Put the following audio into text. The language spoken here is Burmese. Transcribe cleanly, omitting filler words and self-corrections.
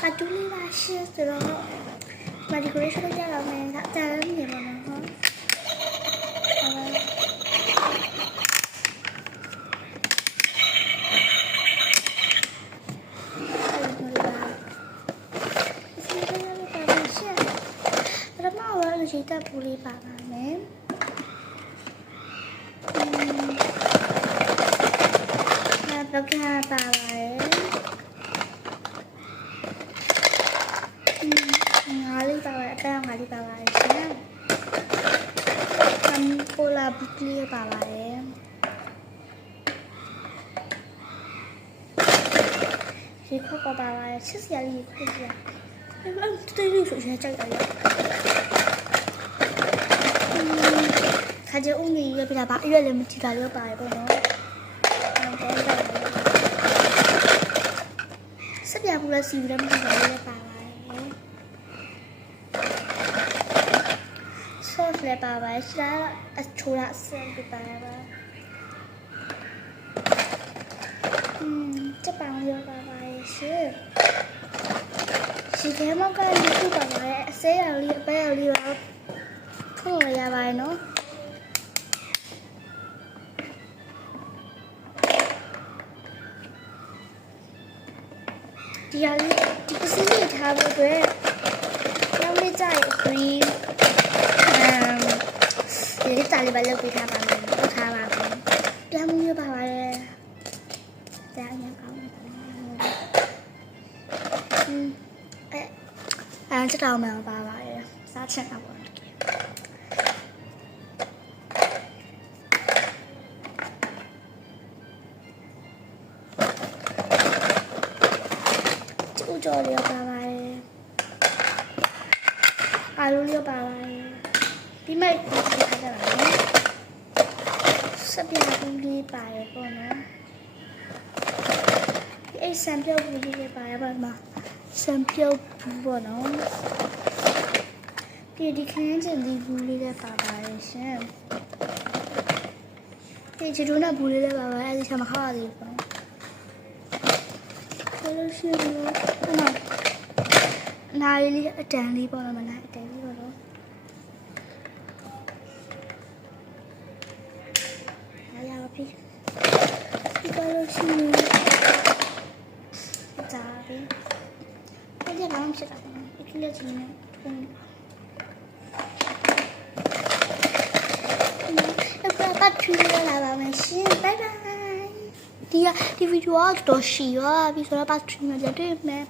Patuli lashes rồi mà decoration nó ra là mình đã ra rất nhiều mà nó kita boleh panen pakai apa lain ngali pakai apa ngali pakai ya pola bukli pakai thì không có bà là sức gia đình không gì em tôi đi phụ sẽ chơi đấy 가지 옹이 이거 비다 막 이래 되면 기다려 봐 이거 너. 습야 불러 시우람 기다려 봐. 소스래 봐. 싫어. 초라 쌤 봐. 저 방요 봐. 시. 시계 먹어 이거 봐. 세야 리 봐야 리 와. 풀어야 봐 너.ဒီဟာလေးဒီပစည်းလေးထားဖို့အတွက်နောက်နေ့ကျရင်greenဒီတာလေးပဲလုပ်ပေးထားပါမယ်လုပ်ထားပါမယ်ပြန်မှုရပါပါတယ်ဒါအရင်ကောင်းတယ်ချက်တောင်မှန်ပါပါတယ်စားချက်တာပေါ့ကြော်လေးပါပါတယ်အာလူလေးပါပါတယ်ဒီမဲ့ဒီထားကြပါမယ်စပြာဘူးလေးပါတယ်ပေါ့နော်ဒီအိတ်စံပြုတ်ဘူးလေးပါရပါမှာစံပြုတ်ဘူးပေါ့နော်ဒီခင်းကျင်ဒီဘူးလေးလည်းပါပါတယ်ရှင်ဒီချီတိုးနဲ့ဘူးလေးလည်းပါပါတယ်အဲဒီချက်မခါရသေးဘူးပေါ့လို့ရှိရင်နားလေးအတန်လေးပေါ့နော်မနားအတန်လေးပေါ့နော်အားရပါပြီဒီကလို့ရှိရင်ဒါပဲအဲ့ဒီဘာမှဖြစ်တာပေါ့နော်ဒီကလေးချင်းနဲ့ထုံးအဲ့ဒါပတ်ထရီလာပါမယ်ရှင်ဘိုင်ဘိုင်ဒီဗီဒီယိုကတော့တော်ရှိရောပြီးဆိုတော့ပတ်ထရီနဲ့တွေ့မယ်